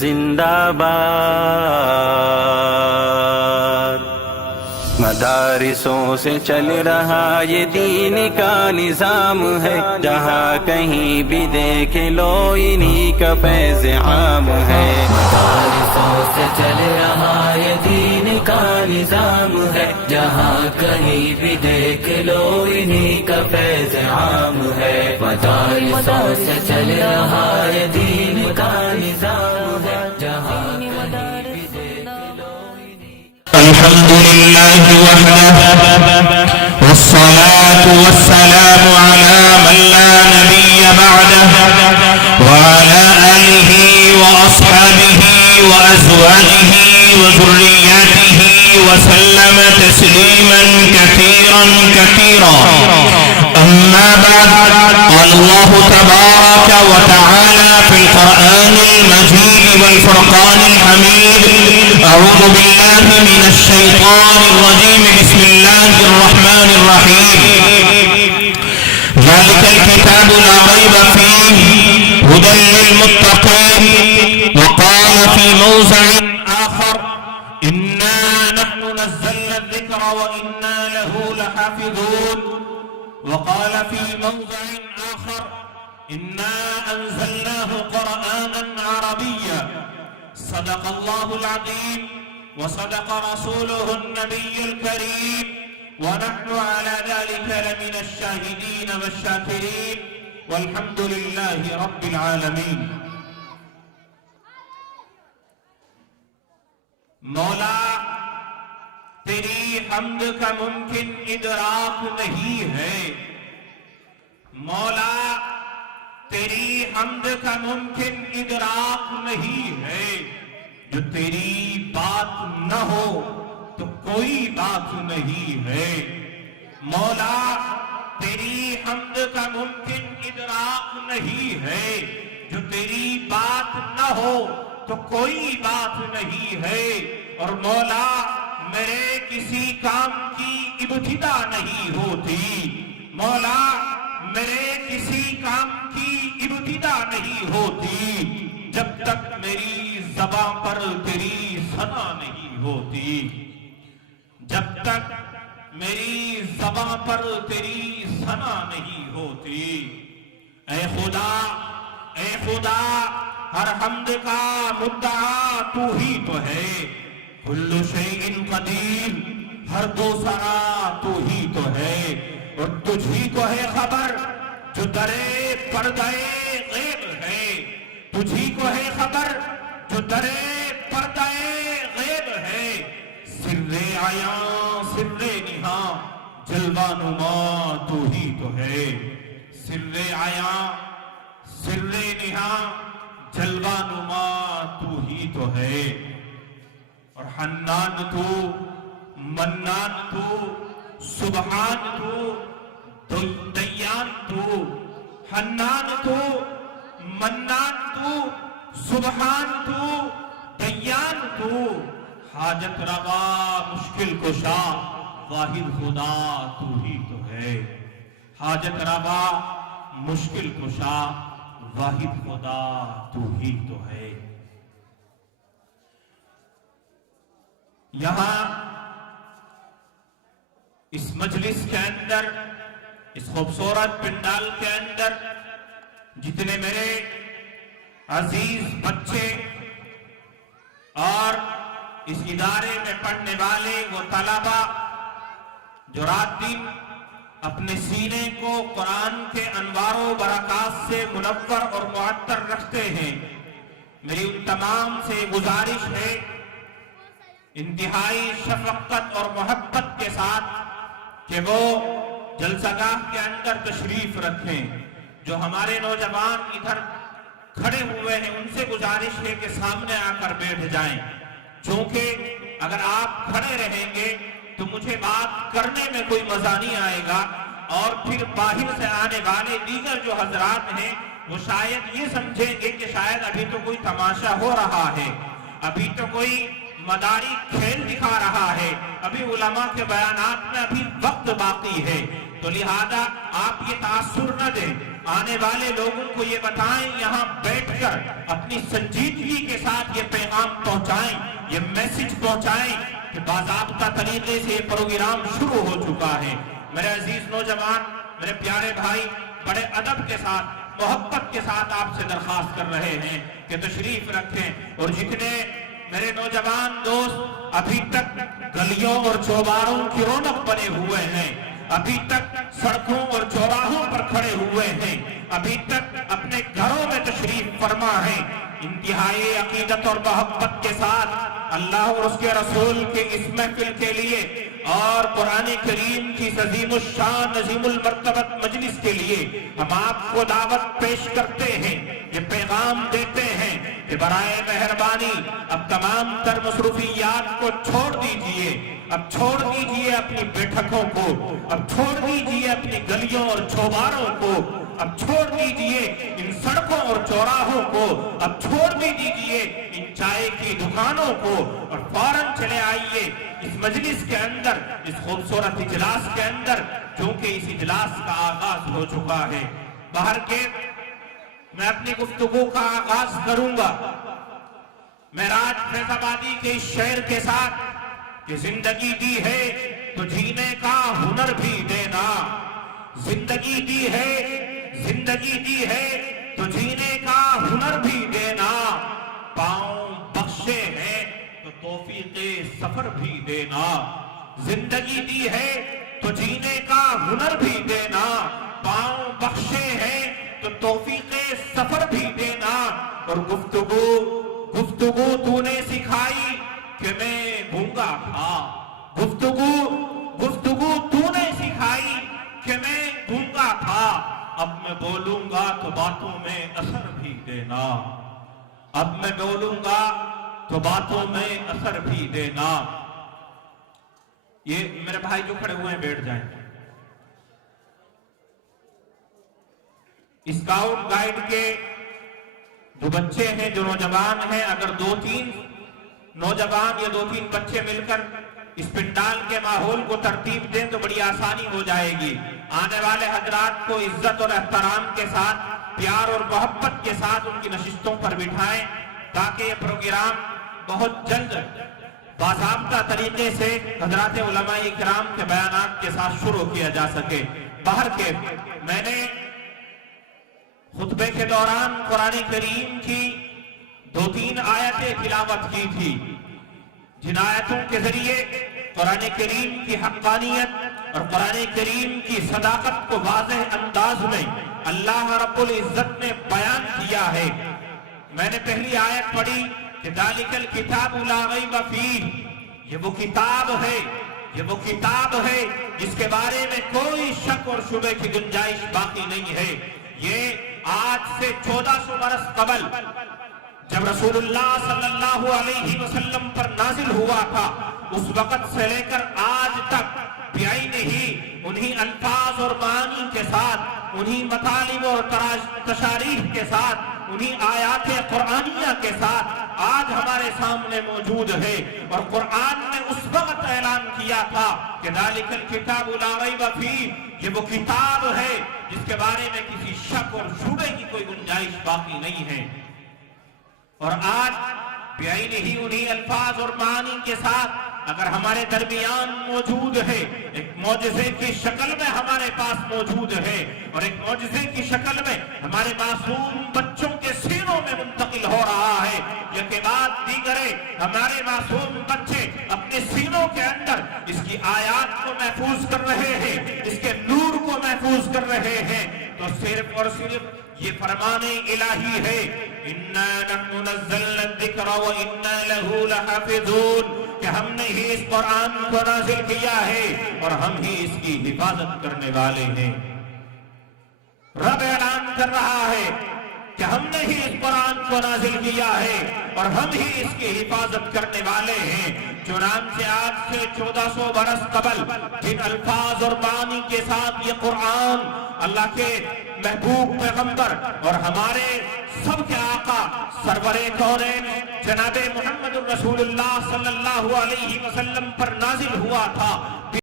زندہ باد۔ مدارسوں سے چل رہا یہ دین کا نظام ہے، جہاں کہیں بھی دیکھ لو انہی کا فیض عام ہے۔ مدارسوں سے چل رہا یہ دین کا نظام ہے، جہاں کہیں بھی دیکھ لو انہی کا فیض عام ہے۔ مدارسوں سے چل رہا یہ دین کا نظام ہے، جہاں کہیں بھی دیکھ لو انہی کا۔ الحمد لله وحده والصلاة والسلام على من لا نبي بعده وعلى آله وأصحابه وأزواجه وذرياته وسلم تسليما كثيرا كثيرا. أما بعد، قال الله تبارك وتعالى في القرآن المجيد والفرقان الحميد: أعوذ بالله من الشيطان الرجيم، بسم الله الرحمن الرحيم. ذلك الكتاب لا ريب فيه هدى للمتقين. وقال في موضع آخر: إنا نحن نزلنا الذكر وإنا له لحافظون. وقال في موضع آخر: إنا أنزلناه قرآنا عربيا. صدق الله العظيم وصدق رسوله النبي الكريم، ونحن على ذلك لمن الشاهدين والشاكرين، والحمد لله رب العالمين. مولا، تیری حمد کا ممکن ادراک نہیں ہے. مولا، تیری حمد کا ممکن ادراک نہیں ہے. جو تیری بات نہ ہو تو کوئی بات نہیں ہے. مولا، تیری حمد کا ممکن ادراک نہیں ہے. جو تیری بات نہ ہو تو کوئی بات نہیں ہے. اور مولا، میرے کسی کام کی ابتدا نہیں ہوتی. مولا، میرے کسی کام کی ابتدا نہیں ہوتی جب تک میری زبان پر تیری ثنا نہیں ہوتی. جب تک میری زبان پر تیری ثنا نہیں ہوتی. اے خدا، اے خدا، ہر حمد کا مدعا تو ہی تو ہے. کل شیء قدیر، ہر دوسرا تو ہی تو ہے. اور تجھ ہی کو ہے خبر جو درے پردے غیب ہے. تجھ ہی کو ہے خبر جو درے پردے غیب ہے. سر عیاں سر نہاں جلوہ نما تو ہی تو ہے. سر عیاں سر نہاں جلوہ نما تو ہی تو ہے. اور حنان تو، منان تو، سبحان تو، دیان تو. حنان تو، منان تو، سبحان تو، دیان تو. حاجت روا مشکل کشا واحد خدا تو ہی تو ہے. حاجت روا مشکل کشا واحد خدا تو ہی تو ہے. یہاں اس مجلس کے اندر، اس خوبصورت پنڈال کے اندر جتنے میرے عزیز بچے اور اس ادارے میں پڑھنے والے وہ طلبہ جو رات دن اپنے سینے کو قرآن کے انوار و برکات سے منور اور معطر رکھتے ہیں، میری ان تمام سے گزارش ہے انتہائی شفقت اور محبت کے ساتھ کہ وہ جلسہ گاہ کے اندر تشریف رکھیں. جو ہمارے نوجوان ادھر کھڑے ہوئے ہیں ان سے گزارش ہے کہ سامنے آ کر بیٹھ جائیں، چونکہ اگر آپ کھڑے رہیں گے تو مجھے بات کرنے میں کوئی مزہ نہیں آئے گا، اور پھر باہر سے آنے والے دیگر جو حضرات ہیں وہ شاید یہ سمجھیں گے کہ شاید ابھی تو کوئی تماشا ہو رہا ہے، ابھی تو کوئی مداری کھیل دکھا رہا ہے، ابھی علماء کے بیانات میں ابھی وقت باقی ہے. تو لہذا آپ یہ تاثر نہ دیں آنے والے لوگوں کو یہ بتائیں، یہاں بیٹھ کر اپنی سنجیدگی کے ساتھ یہ پیغام پہنچائیں، یہ میسج پہنچائیں کہ باضابطہ طریقے سے یہ پروگرام شروع ہو چکا ہے۔ میرے عزیز نوجوان، میرے پیارے بھائی، بڑے ادب کے ساتھ، محبت کے ساتھ آپ سے درخواست کر رہے ہیں کہ تشریف رکھیں، اور جتنے میرے نوجوان دوست ابھی تک گلیوں اور چوباروں کی رونق بنے ہوئے ہیں، ابھی تک سڑکوں اور چوراہوں پر کھڑے ہوئے ہیں، ابھی تک اپنے گھروں میں تشریف فرما ہیں، انتہائی عقیدت اور محبت کے ساتھ اللہ اور اس کے رسول کے اس محفل کے لیے اور قرآن کریم کی عظیم الشان عظیم المرتبت مجلس کے لیے ہم آپ کو دعوت پیش کرتے ہیں، یہ پیغام دیتے ہیں کہ برائے مہربانی اب تمام تر مصروفیات کو چھوڑ دیجئے، اب چھوڑ دیجئے اپنی بیٹھکوں کو، اب چھوڑ دیجئے اپنی گلیوں اور چوباروں کو، اب چھوڑ دیجئے ان سڑکوں اور چوراہوں کو، اب چھوڑ بھی دیجئے ان چائے کی دکانوں کو، اور فوراً چلے آئیے اس مجلس کے اندر، اس خوبصورت اجلاس کے اندر، چونکہ اس اجلاس کا آغاز ہو چکا ہے۔ باہر کے میں اپنی گفتگو کا آغاز کروں گا معراج فیض آبادی کے اس شعر کے ساتھ کہ زندگی دی ہے تو جینے کا ہنر بھی دینا، زندگی دی ہے تو جینے کا ہنر بھی دینا، پاؤں بخشے ہیں تو توفیق سفر بھی دینا، زندگی دی ہے تو جینے کا ہنر بھی دینا، پاؤں بخشے ہیں تو توفیق سفر بھی دینا، اور گفتگو تو نے سکھائی کہ میں گونگا تھا، گفتگو تو نے سکھائی کہ میں گونگا تھا، اب میں بولوں گا تو باتوں میں اثر بھی دینا، اب میں بولوں گا تو باتوں میں اثر بھی دینا۔ یہ میرے بھائی جو کھڑے ہوئے ہیں بیٹھ جائیں۔ اسکاؤٹ گائیڈ کے جو بچے ہیں، جو نوجوان ہیں، اگر 2-3 نوجوان یا 2-3 بچے مل کر اس پنڈال کے ماحول کو ترتیب دیں تو بڑی آسانی ہو جائے گی۔ آنے والے حضرات کو عزت اور احترام کے ساتھ، پیار اور محبت کے ساتھ ان کی نشستوں پر بٹھائیں تاکہ یہ پروگرام بہت جلد باضابطہ طریقے سے حضرات علماء کرام کے بیانات کے ساتھ شروع کیا جا سکے۔ باہر کے میں نے خطبے کے دوران قرآن کریم کی 2-3 آیتیں تلاوت کی تھی، جن آیتوں کے ذریعے قرآن کریم کی حقانیت اور قرآن کریم کی صداقت کو واضح انداز میں اللہ رب العزت نے بیان کیا ہے۔ میں نے پہلی آیت پڑھی کہ ذالک الکتاب لا ریب فیہ، یہ وہ کتاب ہے جس کے بارے میں کوئی شک اور شبہ کی گنجائش باقی نہیں ہے۔ یہ آج سے 1400 برس قبل جب رسول اللہ صلی اللہ علیہ وسلم پر نازل ہوا تھا، اس وقت سے لے کر آج تک بعین ہی انہی الفاظ اور معانی کے ساتھ، انہی مطالب اور تشاریح کے ساتھ، انہی آیات قرآنیہ کے ساتھ آج ہمارے سامنے موجود ہے۔ اور قرآن نے اس وقت اعلان کیا تھا کہ ذالک الکتاب لا ریب فیہ، یہ وہ کتاب ہے جس کے بارے میں کسی شک اور شبہ کی کوئی گنجائش باقی نہیں ہے۔ اور آج بعین ہی انہی الفاظ اور معانی کے ساتھ اگر ہمارے درمیان موجود ہے، ایک معجزے کی شکل میں ہمارے پاس موجود ہے، اور ایک معجزے کی شکل میں ہمارے معصوم بچوں کے سینوں میں منتقل ہو رہا ہے، یہ کہ بعد دیگرے ہمارے معصوم بچے اپنے سینوں کے اندر اس کی آیات کو محفوظ کر رہے ہیں، اس کے نور کو محفوظ کر رہے ہیں، تو صرف اور صرف یہ فرمان الہی ہے، اِنَّا نَحْنُ نَزَّلْنَا الذِّكْرَ وَإِنَّا لَهُ لَحَافِظُونَ، کہ ہم نے ہی اس قرآن کو نازل کیا ہے اور ہم ہی اس کی حفاظت کرنے والے ہیں۔ رب اعلان کر رہا ہے کہ ہم نے ہی اس قرآن کو نازل کیا ہے اور ہم ہی اس کی حفاظت کرنے والے ہیں۔ چنانچہ آج سے 1400 برس قبل جن الفاظ اور معانی کے ساتھ یہ قرآن اللہ کے محبوب پیغمبر اور ہمارے سب کے آقا سرور کونین جناب محمد الرسول اللہ صلی اللہ علیہ وسلم پر نازل ہوا تھا،